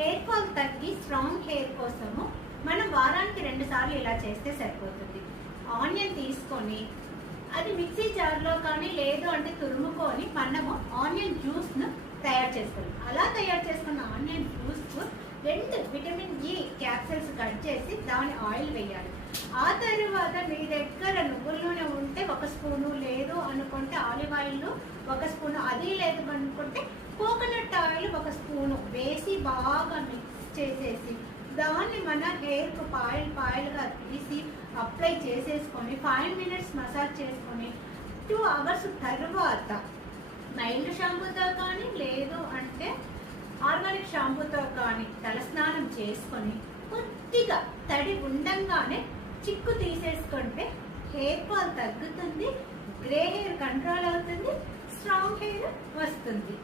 Hair fall తగ్గి strong hair కోసము మనం వారానికి 2 సార్లు ఇలా చేస్తే సరిపోతుంది. ఆనియన్ తీసుకొని అది మిక్సీ జార్లో కానీ లేదు అంటే తురుముకొని మనము ఆనియన్ జ్యూస్ను తయారు చేసుకోవాలి. అలా తయారు చేసుకున్న onion జ్యూస్కు 2 vitamin E capsules cut చేసి దాని ఆయిల్ వేయాలి. ఆ తర్వాత మీ దగ్గర నువ్వుల నూనె ఉంటే 1 స్పూను, లేదు అనుకుంటే ఆలివ్ ఆయిల్ 1 స్పూను, అది లేదు అనుకుంటే కోకోనట్ ఆయిల్ 1 స్పూను వేసి బాగా మిక్స్ చేసేసి దాన్ని మన హెయిర్కు పాయలుగా తీసి అప్లై చేసేసుకొని 5 మినిట్స్ మసాజ్ చేసుకొని 2 అవర్స్ తర్వాత మైల్డ్ షాంపూతో కానీ లేదు అంటే ఆర్గానిక్ షాంపూతో కానీ తలస్నానం చేసుకొని కొద్దిగా తడి ఉండంగానే చిక్కు తీసేసుకుంటే హెయిర్ ఫాల్ తగ్గుతుంది, గ్రే హెయిర్ కంట్రోల్ అవుతుంది, స్ట్రాంగ్ హెయిర్ వస్తుంది.